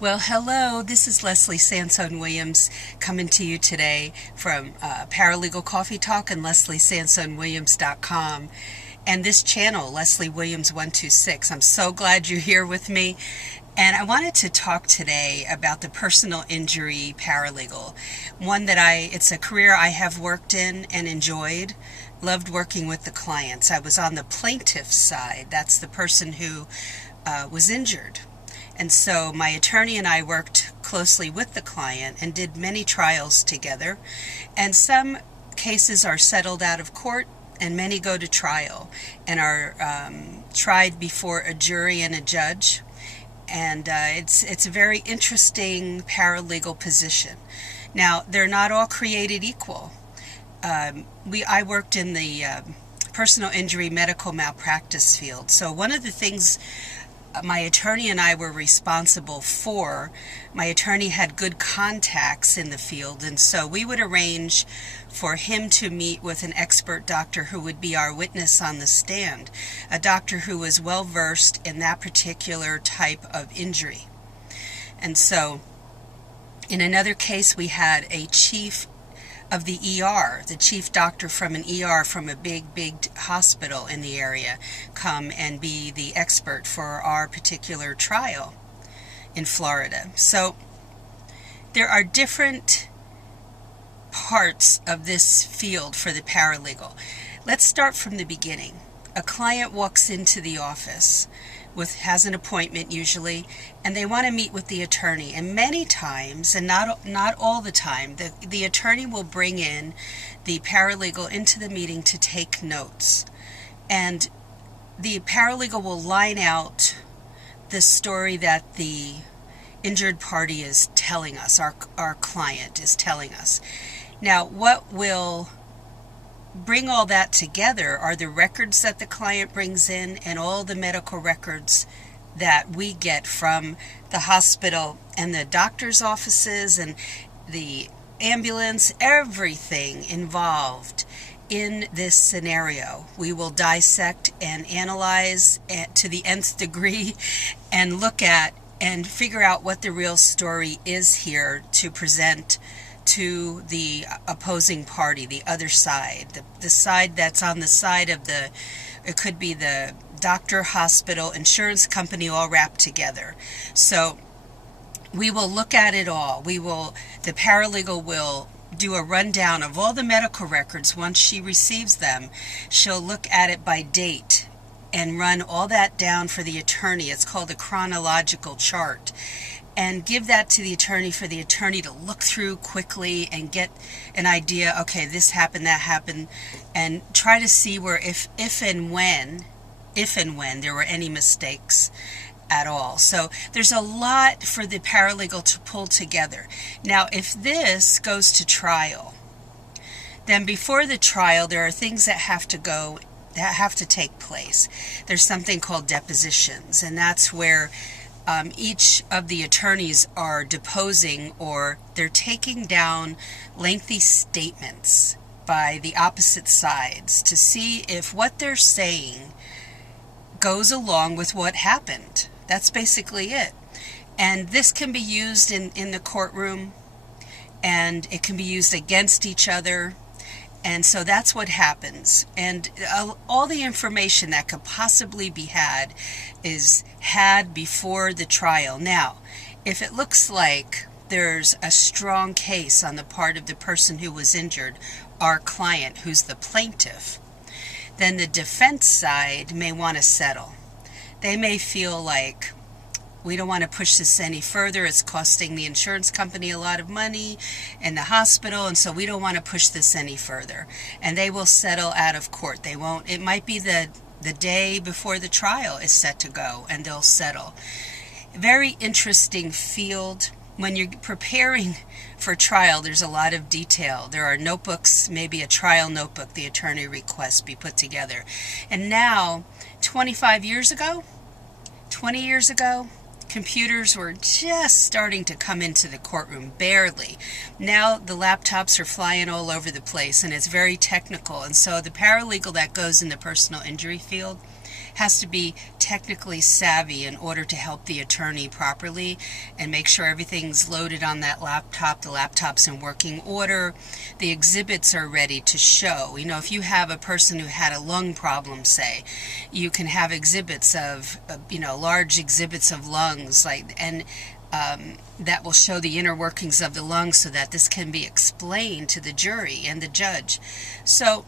Well, hello, this is Leslie Sansone Williams coming to you today from Paralegal Coffee Talk and LeslieSansonWilliams.com and this channel, Leslie Williams 126. I'm so glad you're here with me. And I wanted to talk today about the personal injury paralegal. It's a career I have worked in and enjoyed. Loved working with the clients. I was on the plaintiff side. That's the person who was injured. And so my attorney and I worked closely with the client and did many trials together. And some cases are settled out of court and many go to trial and are tried before a jury and a judge. And it's a very interesting paralegal position. Now, they're not all created equal. I worked in the personal injury medical malpractice field. So one of the things my attorney and I were responsible for, my attorney had good contacts in the field, and so we would arrange for him to meet with an expert doctor who would be our witness on the stand, a doctor who was well versed in that particular type of injury. And so in another case, we had a chief of the ER, the chief doctor from an ER from a big hospital in the area, come and be the expert for our particular trial in Florida. So there are different parts of this field for the paralegal. Let's start from the beginning. A client walks into the office has an appointment usually, and they want to meet with the attorney. And many times, and not all the time, the attorney will bring in the paralegal into the meeting to take notes. And the paralegal will line out the story that the injured party is telling us, our client is telling us. Now, what will bring all that together are the records that the client brings in and all the medical records that we get from the hospital and the doctor's offices and the ambulance, everything involved in this scenario. We will dissect and analyze to the nth degree and look at and figure out what the real story is here to present to the opposing party, the other side, the side that's on the side of it could be the doctor, hospital, insurance company, all wrapped together. So we will look at it all. The paralegal will do a rundown of all the medical records. Once she receives them, she'll look at it by date and run all that down for the attorney. It's called a chronological chart. And give that to the attorney for the attorney to look through quickly and get an idea, okay, this happened, that happened, and try to see where if and when there were any mistakes at all. So there's a lot for the paralegal to pull together. Now, if this goes to trial, then before the trial, there are things that have to take place. There's something called depositions, and that's where each of the attorneys are deposing, or they're taking down lengthy statements by the opposite sides to see if what they're saying goes along with what happened. That's basically it. And this can be used in the courtroom, and it can be used against each other. And so that's what happens. And all the information that could possibly be had is had before the trial. Now, if it looks like there's a strong case on the part of the person who was injured, our client, who's the plaintiff, then the defense side may want to settle. They may feel like, we don't want to push this any further. It's costing the insurance company a lot of money and the hospital, and so we don't want to push this any further. And they will settle out of court. They won't. It might be the day before the trial is set to go, and they'll settle. Very interesting field. When you're preparing for trial, there's a lot of detail. There are notebooks, maybe a trial notebook the attorney requests be put together. And now, 20 years ago, computers were just starting to come into the courtroom, barely. Now the laptops are flying all over the place, and it's very technical. And so the paralegal that goes in the personal injury field has to be technically savvy in order to help the attorney properly and make sure everything's loaded on that laptop, the laptop's in working order, the exhibits are ready to show. You know, if you have a person who had a lung problem, say, you can have exhibits of, large exhibits of lungs, that will show the inner workings of the lungs so that this can be explained to the jury and the judge. So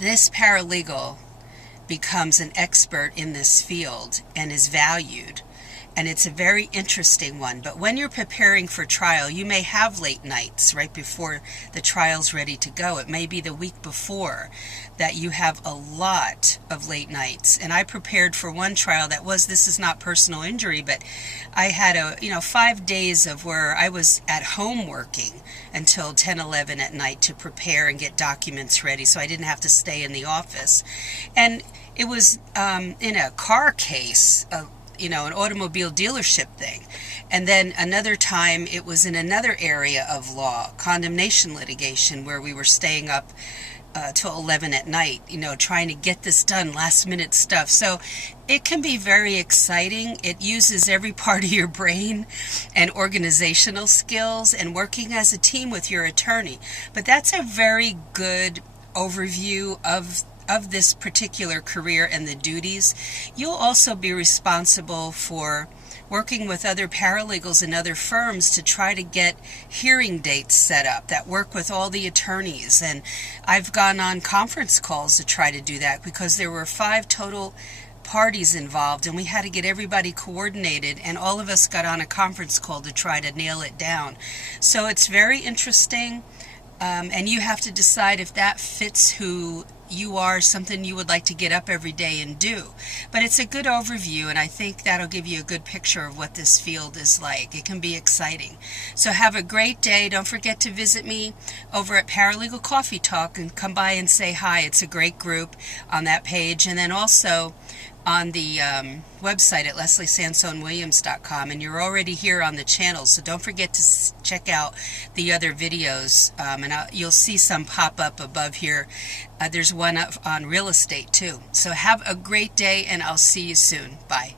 this paralegal becomes an expert in this field and is valued. And it's a very interesting one. But when you're preparing for trial, you may have late nights right before the trial's ready to go. It may be the week before that you have a lot of late nights. And I prepared for one trial this is not personal injury, but I had 5 days of where I was at home working until 10, 11 at night to prepare and get documents ready so I didn't have to stay in the office. And it was in a car case, an automobile dealership thing. And then another time it was in another area of law, condemnation litigation, where we were staying up till 11 at night, trying to get this done, last minute stuff. So it can be very exciting. It uses every part of your brain and organizational skills and working as a team with your attorney. But that's a very good overview of this particular career and the duties. You'll also be responsible for working with other paralegals and other firms to try to get hearing dates set up that work with all the attorneys. And I've gone on conference calls to try to do that because there were 5 total parties involved and we had to get everybody coordinated, and all of us got on a conference call to try to nail it down. So it's very interesting, and you have to decide if that fits who you are, something you would like to get up every day and do. But it's a good overview, and I think that'll give you a good picture of what this field is like. It can be exciting. So have a great day. Don't forget to visit me over at Paralegal Coffee Talk and come by and say hi. It's a great group on that page. And then also on the website at lesliesansonwilliams.com, and you're already here on the channel, so don't forget to check out the other videos, and you'll see some pop up above here. There's one up on real estate too. So have a great day, and I'll see you soon. Bye.